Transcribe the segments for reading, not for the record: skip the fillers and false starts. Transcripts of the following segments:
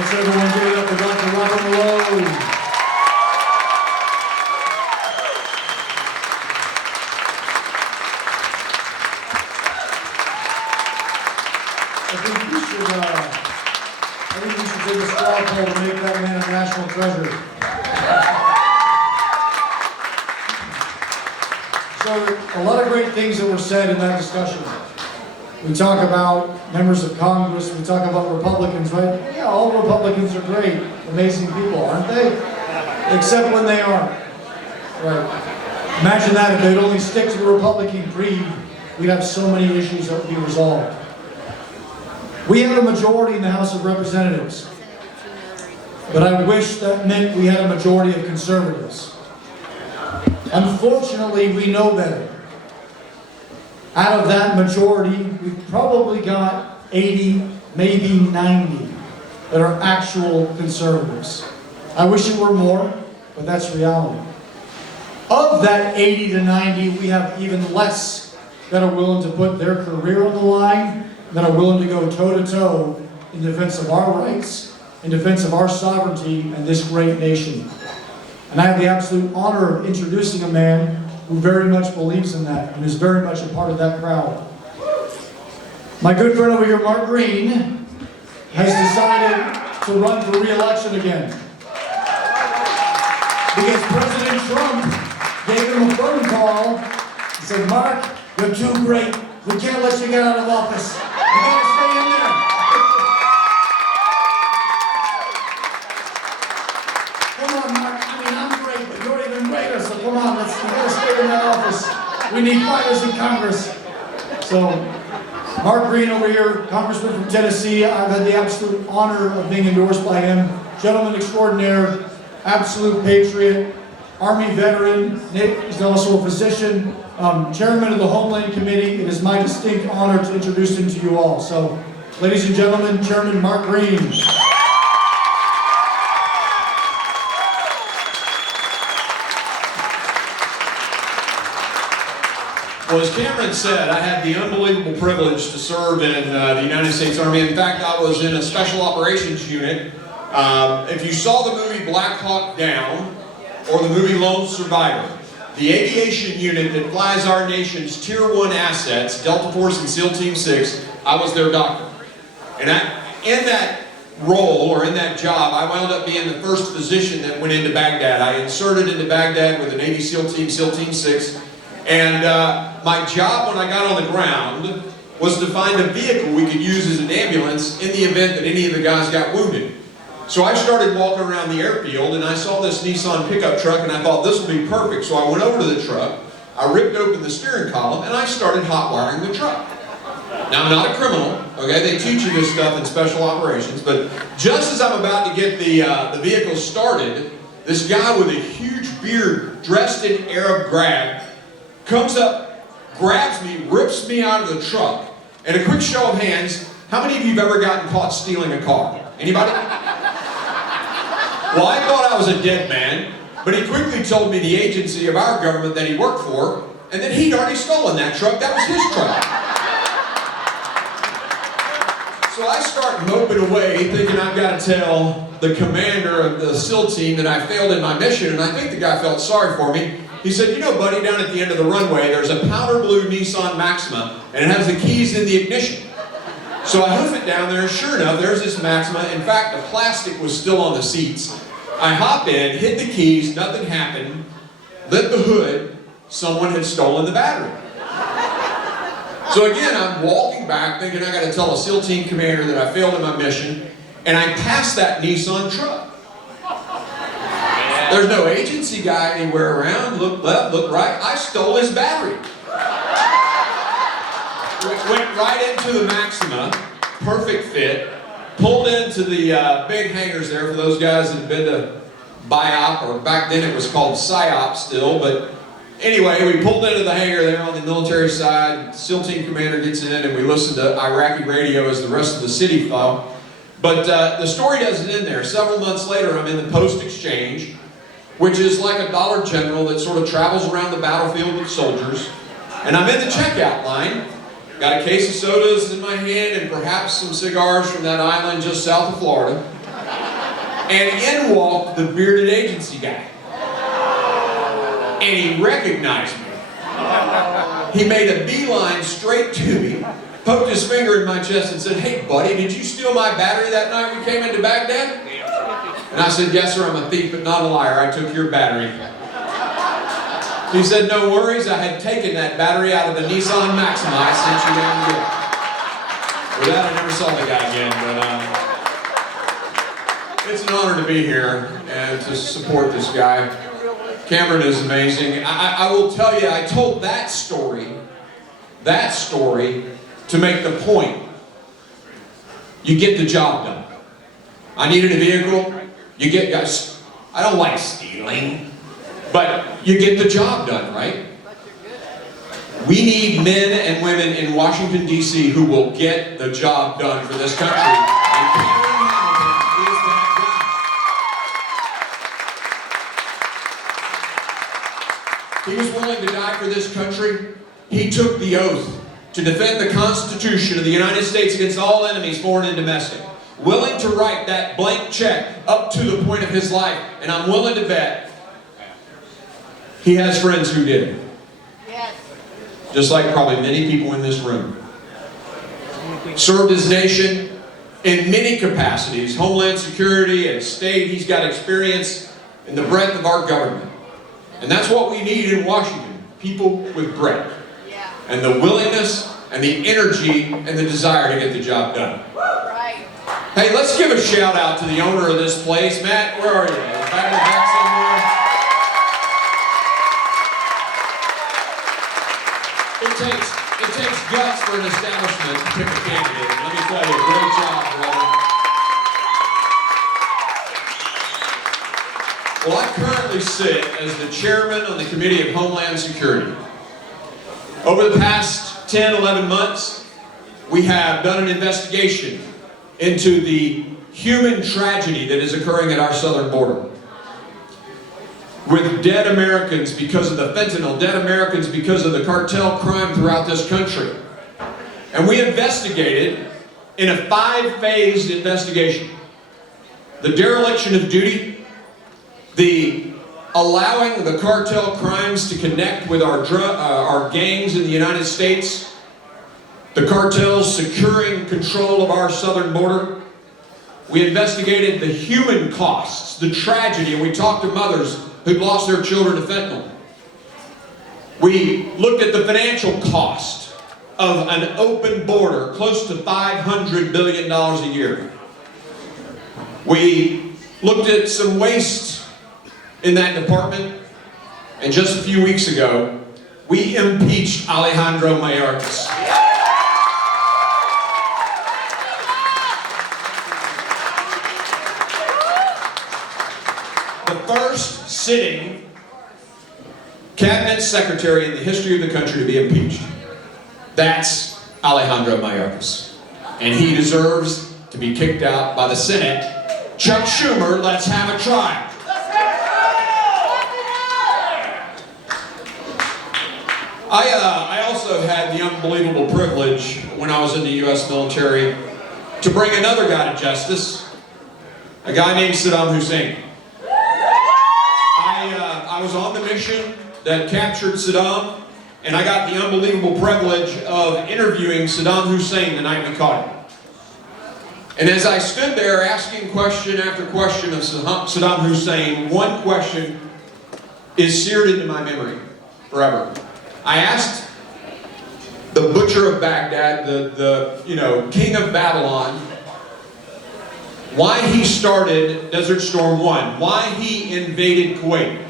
Let's everyone give it up for Dr. Robert Malone. I think we should take a straw poll to make that man a national treasure. So, a lot of great things that were said in that discussion. We talk about members of Congress, we talk about Republicans, right? Yeah, all Republicans are great, amazing people, aren't they? Except when they aren't. Right. Imagine that if they'd only stick to the Republican creed, we'd have so many issues that would be resolved. We have a majority in the House of Representatives, but I wish that meant we had a majority of conservatives. Unfortunately, we know better. Out of that majority, we've probably got 80, maybe 90 that are actual conservatives. I wish it were more, but that's reality. Of that 80 to 90, we have even less that are willing to put their career on the line, that are willing to go toe-to-toe in defense of our rights, in defense of our sovereignty and this great nation. And I have the absolute honor of introducing a man who very much believes in that and is very much a part of that crowd. My good friend over here, Mark Green, has decided to run for re-election again. Because President Trump gave him a phone call and said, "Mark, you're too great. We can't let you get out of office. You gotta stay in there." Come on, Mark. I mean, I'm great, but you're even greater. So come on, you gotta stay in that office. We need fighters in Congress. So, Mark Green over here, Congressman from Tennessee. I've had the absolute honor of being endorsed by him. Gentleman extraordinaire, absolute patriot, Army veteran. Nick is also a physician, chairman of the Homeland Committee. It is my distinct honor to introduce him to you all. So, ladies and gentlemen, Chairman Mark Green. Well, as Cameron said, I had the unbelievable privilege to serve in the United States Army. In fact, I was in a special operations unit. If you saw the movie Black Hawk Down or the movie Lone Survivor, the aviation unit that flies our nation's Tier 1 assets, Delta Force and SEAL Team 6, I was their doctor. And in that role, or in that job, I wound up being the first physician that went into Baghdad. I inserted into Baghdad with the Navy SEAL Team 6. And my job when I got on the ground was to find a vehicle we could use as an ambulance in the event that any of the guys got wounded. So I started walking around the airfield and I saw this Nissan pickup truck and I thought this would be perfect. So I went over to the truck, I ripped open the steering column and I started hot wiring the truck. Now I'm not a criminal, okay? They teach you this stuff in special operations, but just as I'm about to get the vehicle started, this guy with a huge beard dressed in Arab grab comes up, grabs me, rips me out of the truck. And a quick show of hands, how many of you have ever gotten caught stealing a car? Anybody? Well, I thought I was a dead man, but he quickly told me the agency of our government that he worked for, and that he'd already stolen that truck. That was his truck. So I start moping away, thinking I've got to tell the commander of the SEAL team that I failed in my mission, and I think the guy felt sorry for me. He said, "You know, buddy, down at the end of the runway, there's a powder blue Nissan Maxima, and it has the keys in the ignition." So I hoof it down there, sure enough, there's this Maxima. In fact, the plastic was still on the seats. I hop in, hit the keys, nothing happened, lit the hood, someone had stolen the battery. So again, I'm walking back, thinking I got to tell a SEAL team commander that I failed in my mission, and I pass that Nissan truck. There's no agency guy anywhere around. Look left, look right. I stole his battery. Went right into the Maxima, perfect fit. Pulled into the big hangars there for those guys that have been to BIOP, or back then it was called PSYOP still. But anyway, we pulled into the hangar there on the military side. SEAL team commander gets in, and we listen to Iraqi radio as the rest of the city thought. But the story doesn't end there. Several months later, I'm in the Post Exchange, which is like a Dollar General that sort of travels around the battlefield with soldiers. And I'm in the checkout line, got a case of sodas in my hand and perhaps some cigars from that island just south of Florida. And in walked the bearded agency guy. And he recognized me. He made a beeline straight to me, poked his finger in my chest and said, "Hey buddy, did you steal my battery that night we came into Baghdad?" And I said, "Yes sir, I'm a thief but not a liar. I took your battery." He said, "No worries, I had taken that battery out of the Nissan Maxima I sent you down to get." With that, I never saw the guy again, but it's an honor to be here and to support this guy. Cameron is amazing. I will tell you, I told that story to make the point. You get the job done. I needed a vehicle. You get, I don't like stealing, but you get the job done, right? We need men and women in Washington, D.C. who will get the job done for this country. And Cameron Hamilton is that guy. He was willing to die for this country. He took the oath to defend the Constitution of the United States against all enemies, foreign and domestic. Willing to write that blank check up to the point of his life. And I'm willing to bet he has friends who did it. Yes. Just like probably many people in this room. Served his nation in many capacities. Homeland Security and state. He's got experience in the breadth of our government. And that's what we need in Washington. People with breadth. And the willingness and the energy and the desire to get the job done. Right. Hey, let's give a shout out to the owner of this place. Matt, where are you? Back in the back somewhere? It takes guts for an establishment to pick a candidate. Let me tell you, great job, brother. Well, I currently sit as the chairman on the Committee of Homeland Security. Over the past 10, 11 months, we have done an investigation into the human tragedy that is occurring at our southern border. With dead Americans because of the fentanyl, dead Americans because of the cartel crime throughout this country. And we investigated in a 5-phased investigation. The dereliction of duty, the allowing the cartel crimes to connect with our gangs in the United States, the cartels securing control of our southern border. We investigated the human costs, the tragedy, and we talked to mothers who'd lost their children to fentanyl. We looked at the financial cost of an open border, close to $500 billion a year. We looked at some waste in that department, and just a few weeks ago, we impeached Alejandro Mayorkas. The first sitting cabinet secretary in the history of the country to be impeached. That's Alejandro Mayorkas. And he deserves to be kicked out by the Senate. Chuck Schumer, let's have a trial. I also had the unbelievable privilege when I was in the U.S. military to bring another guy to justice, a guy named Saddam Hussein. I was on the mission that captured Saddam, and I got the unbelievable privilege of interviewing Saddam Hussein the night we caught him. And as I stood there asking question after question of Saddam Hussein, one question is seared into my memory forever. I asked the butcher of Baghdad, the king of Babylon, why he started Desert Storm 1, why he invaded Kuwait.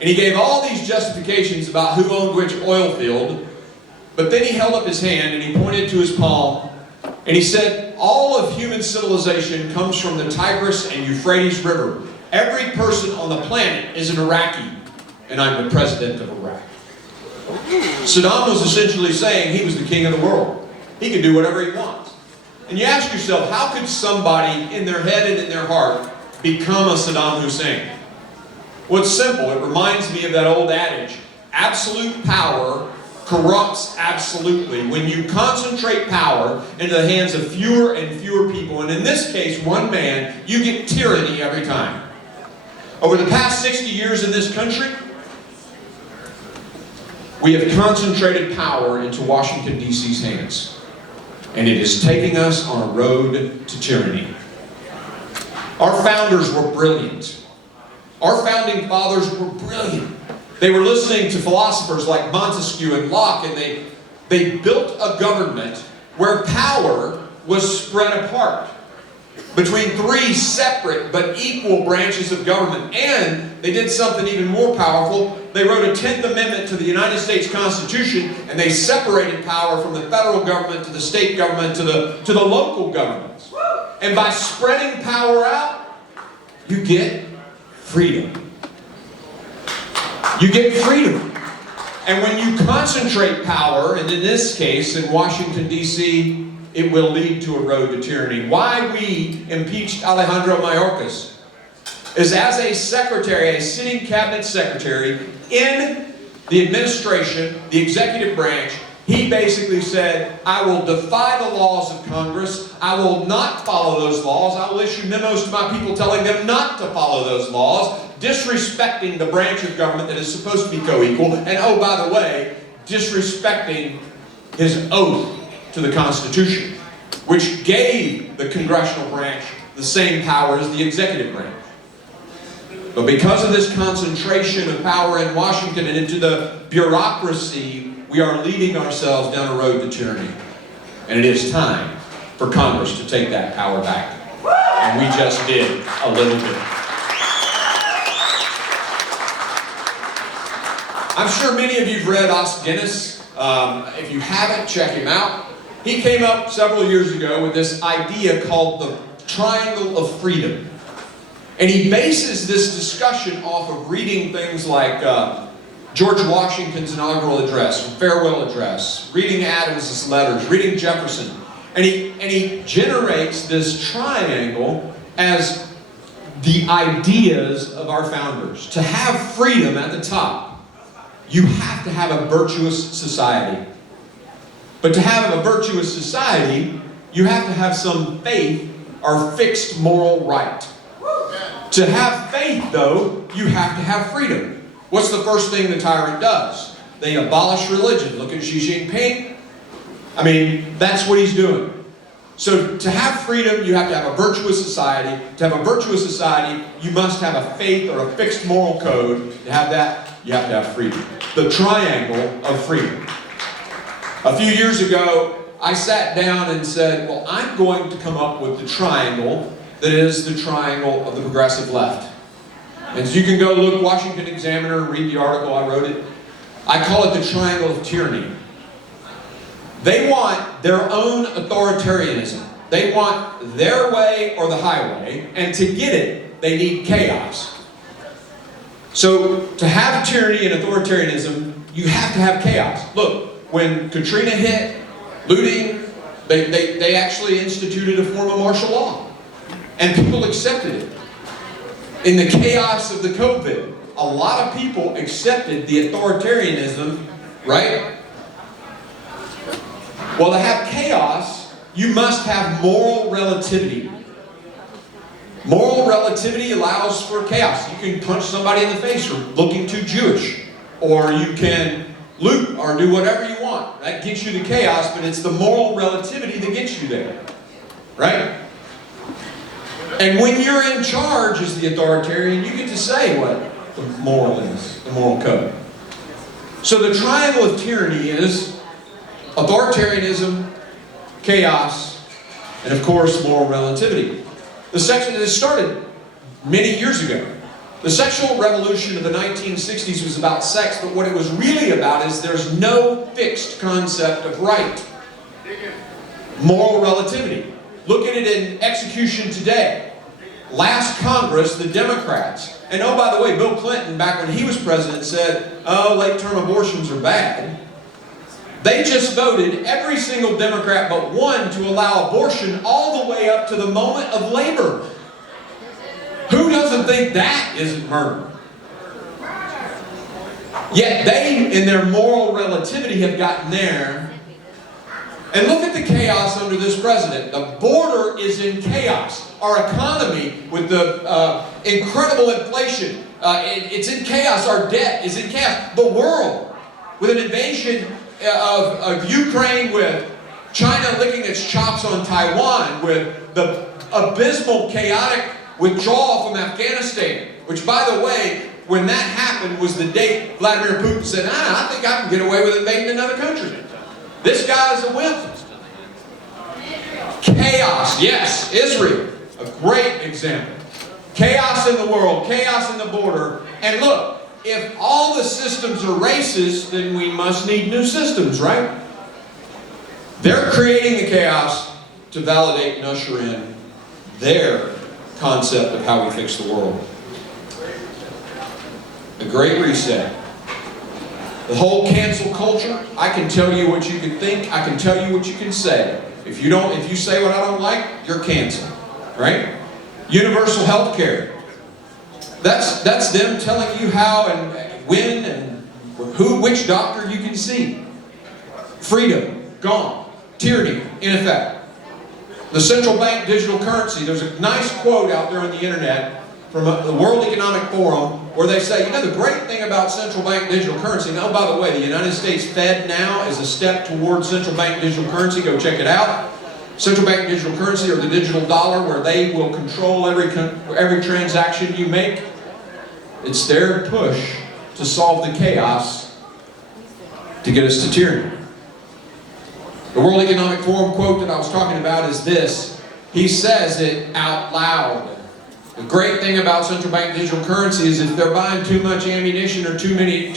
And he gave all these justifications about who owned which oil field, but then he held up his hand and he pointed to his palm and he said, all of human civilization comes from the Tigris and Euphrates River. Every person on the planet is an Iraqi, and I'm the president of Iraq. Saddam was essentially saying he was the king of the world. He could do whatever he wants. And you ask yourself, how could somebody in their head and in their heart become a Saddam Hussein? Well, it's simple. It reminds me of that old adage. Absolute power corrupts absolutely when you concentrate power into the hands of fewer and fewer people. And in this case, one man, you get tyranny every time. Over the past 60 years in this country, we have concentrated power into Washington, D.C.'s hands. And it is taking us on a road to tyranny. Our founders were brilliant. Our founding fathers were brilliant. They were listening to philosophers like Montesquieu and Locke, and they built a government where power was spread apart between three separate but equal branches of government. And they did something even more powerful. They wrote a 10th Amendment to the United States Constitution, and they separated power from the federal government to the state government to the local governments. And by spreading power out, you get freedom. You get freedom. And when you concentrate power, and in this case, in Washington, D.C., it will lead to a road to tyranny. Why we impeached Alejandro Mayorkas is as a secretary, a sitting cabinet secretary in the administration, the executive branch, he basically said, I will defy the laws of Congress. I will not follow those laws. I will issue memos to my people telling them not to follow those laws, disrespecting the branch of government that is supposed to be co-equal, and oh, by the way, disrespecting his oath to the Constitution, which gave the congressional branch the same power as the executive branch. But because of this concentration of power in Washington and into the bureaucracy, we are leading ourselves down a road to tyranny. And it is time for Congress to take that power back. And we just did a little bit. I'm sure many of you have read Os Guinness. If you haven't, check him out. He came up several years ago with this idea called the Triangle of Freedom. And he bases this discussion off of reading things like George Washington's inaugural address, farewell address, reading Adams's letters, reading Jefferson. And he generates this triangle as the ideas of our founders. To have freedom at the top, you have to have a virtuous society. But to have a virtuous society, you have to have some faith or fixed moral right. To have faith, though, you have to have freedom. What's the first thing the tyrant does? They abolish religion. Look at Xi Jinping. I mean, that's what he's doing. So to have freedom, you have to have a virtuous society. To have a virtuous society, you must have a faith or a fixed moral code. To have that, you have to have freedom. The triangle of freedom. A few years ago, I sat down and said, well, I'm going to come up with the triangle that is the triangle of the progressive left. And so you can go look, Washington Examiner, read the article, I wrote it. I call it the triangle of tyranny. They want their own authoritarianism. They want their way or the highway, and to get it, they need chaos. So to have tyranny and authoritarianism, you have to have chaos. Look, when Katrina hit, looting, they actually instituted a form of martial law. And people accepted it. In the chaos of the COVID, a lot of people accepted the authoritarianism, right? Well, to have chaos, you must have moral relativity. Moral relativity allows for chaos. You can punch somebody in the face for looking too Jewish. Or you can loot or do whatever you want. That gets you to chaos, but it's the moral relativity that gets you there. Right? And when you're in charge as the authoritarian, you get to say what the moral is, the moral code. So the triangle of tyranny is authoritarianism, chaos, and of course moral relativity. The section that started many years ago. The sexual revolution of the 1960s was about sex, but what it was really about is there's no fixed concept of right. Moral relativity. Look at it in execution today. Last Congress, the Democrats, and oh, by the way, Bill Clinton, back when he was president, said, oh, late-term abortions are bad. They just voted, every single Democrat but one, to allow abortion all the way up to the moment of labor. Who doesn't think that isn't murder? Yet they, in their moral relativity, have gotten there. And look at the chaos under this president. The border is in chaos. Our economy, with the incredible inflation, it's in chaos. Our debt is in chaos. The world, with an invasion of Ukraine, with China licking its chops on Taiwan, with the abysmal, chaotic withdrawal from Afghanistan, which, by the way, when that happened was the date Vladimir Putin said, I think I can get away with invading another country. This guy's a wimp. Chaos. Yes, Israel. A great example. Chaos in the world. Chaos in the border. And look, if all the systems are racist, then we must need new systems, right? They're creating the chaos to validate and usher in their concept of how we fix the world. The Great Reset. The whole cancel culture. I can tell you what you can think. I can tell you what you can say. If you say what I don't like, you're canceled. Right? Universal health care. That's them telling you how and when and which doctor you can see. Freedom, gone. Tyranny, in effect. The central bank digital currency. There's a nice quote out there on the internet from the World Economic Forum where they say, you know, the great thing about central bank digital currency, now, by the way, the United States Fed now is a step towards central bank digital currency. Go check it out. Central bank digital currency, or the digital dollar, where they will control every transaction you make. It's their push to solve the chaos to get us to tyranny. The World Economic Forum quote that I was talking about is this. He says it out loud. The great thing about central bank digital currency is if they're buying too much ammunition or too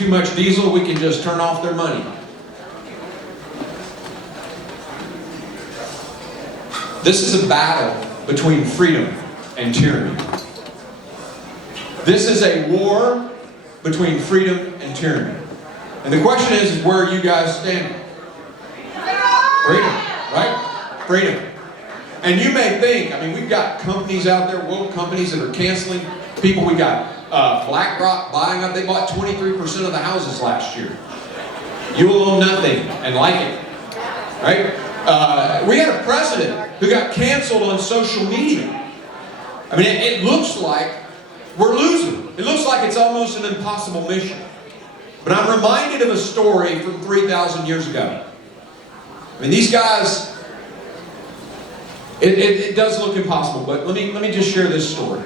much diesel, we can just turn off their money. This is a battle between freedom and tyranny. This is a war between freedom and tyranny. And the question is where are you guys standing? Freedom, right? Freedom. And you may think, I mean, we've got companies out there, world companies that are canceling people. We got BlackRock buying up. They bought 23% of the houses last year. You will own nothing and like it, right? We had a president who got canceled on social media. I mean, it looks like we're losing. It looks like it's almost an impossible mission. But I'm reminded of a story from 3,000 years ago. I mean, these guys, it does look impossible, but let me just share this story.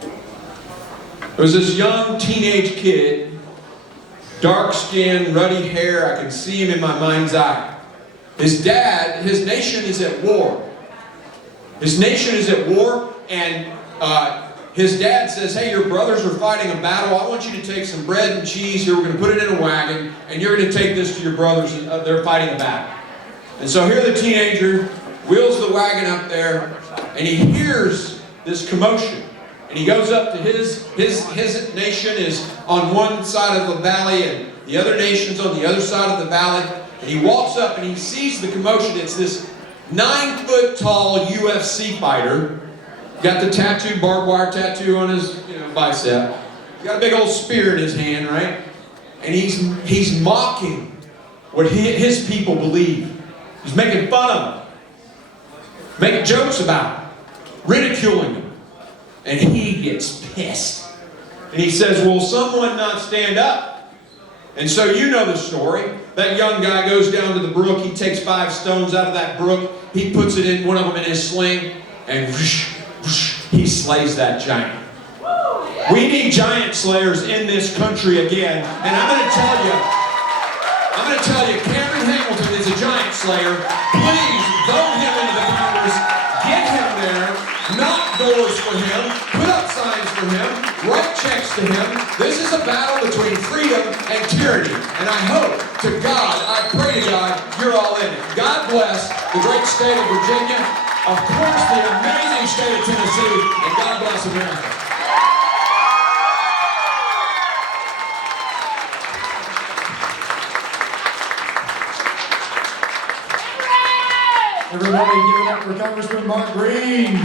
There was this young teenage kid, dark skin, ruddy hair. I can see him in my mind's eye. His dad, his nation is at war. His nation is at war, and his dad says, hey, your brothers are fighting a battle. I want you to take some bread and cheese here. We're going to put it in a wagon, and you're going to take this to your brothers. They're fighting a battle. And so here the teenager wheels the wagon up there, and he hears this commotion. And he goes up to his nation is on one side of the valley, and the other nation's on the other side of the valley. And he walks up and he sees the commotion. It's this 9-foot-tall UFC fighter. Got the tattoo, barbed wire tattoo on his bicep. He's got a big old spear in his hand, right? And he's mocking what his people believe. He's making fun of them, making jokes about them, ridiculing them. And he gets pissed. And he says, will someone not stand up? And so you know the story. That young guy goes down to the brook. He takes 5 stones out of that brook. He puts it in one of them in his sling. And whoosh, whoosh, he slays that giant. We need giant slayers in this country again. And I'm going to tell you, Cameron Hamilton is a giant slayer. Please vote him into the Congress. Get him there. Knock doors for him. Put up signs for him. Write checks to him. This is a battle between freedom and tyranny. And I hope to God, I pray to God, you're all in it. God bless the great state of Virginia. Of course, the amazing state of Tennessee. And God bless America. Everybody give it up for Congressman Mark Green.